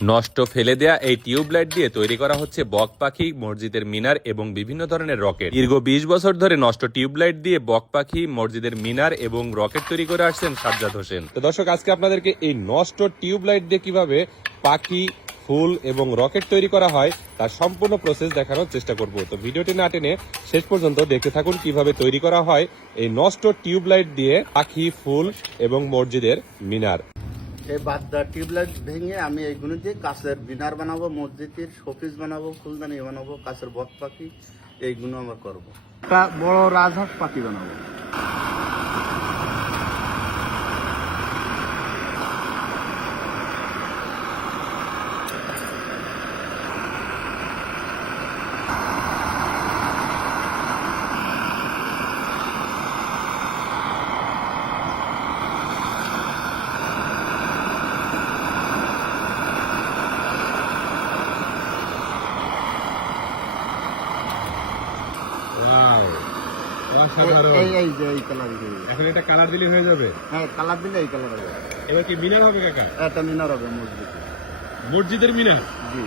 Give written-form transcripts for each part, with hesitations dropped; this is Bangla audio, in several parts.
নষ্ট ফেলে দেয়া এই টিউবলাইট দিয়ে তৈরি করা হচ্ছে বক পাখি, মসজিদের মিনার এবং বিভিন্ন ধরনের রকেট। দীর্ঘ 20 বছর ধরে নষ্ট টিউবলাইট দিয়ে বক পাখি, মসজিদের মিনার এবং রকেট তৈরি করে আসছেন সাজ্জাদ হোসেন। তো দর্শক, আজকে আপনাদেরকে এই নষ্ট টিউবলাইট দিয়ে কিভাবে পাখি, ফুল এবং রকেট তৈরি করা হয় তার সম্পূর্ণ প্রসেস দেখানোর চেষ্টা করব। তো ভিডিওটি না টেনে শেষ পর্যন্ত দেখতে থাকুন কিভাবে তৈরি করা হয় এই নষ্ট টিউবলাইট দিয়ে পাখি, ফুল এবং মসজিদের মিনার। এই বাদদা টিউবলাইট ভেঙে আমি এইগুলো দিয়ে কাছের মিনার বানাবো, মসজিদের শোপিস বানাবো, ফুলদানি বানাবো, কাছের বক পাখি, এইগুলো আমরা করবো। একটা বড় রাজহাঁস পাখি বানাবো। এই যে এই কালার, এখন এটা কালার দিলে হয়ে যাবে? হ্যাঁ, কালার দিলে এই কালার হবে। এবার কি মিনার হবে কাকা? এটা মিনার হবে মসজিদে। মসজিদের মিনার? জি।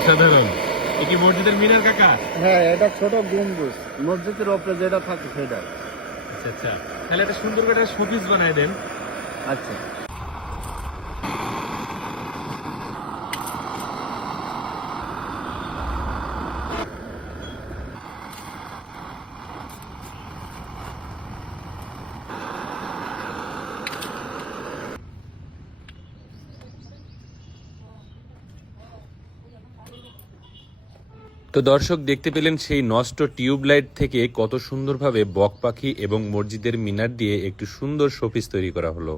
অসাধারণ। এ কি মসজিদের মিনার কাকা? হ্যাঁ, এটা ছোট গম্বুজ, মসজিদের উপরে যেটা থাকে সেটা। আচ্ছা আচ্ছা, তাহলে একটা সুন্দর করে শোপিস বানায় দেন। আচ্ছা। তো দর্শক, দেখতে পেলেন সেই নষ্ট টিউবলাইট থেকে কত সুন্দরভাবে বক পাখি এবং মসজিদের মিনার দিয়ে একটু সুন্দর শোপিস তৈরি করা হলো।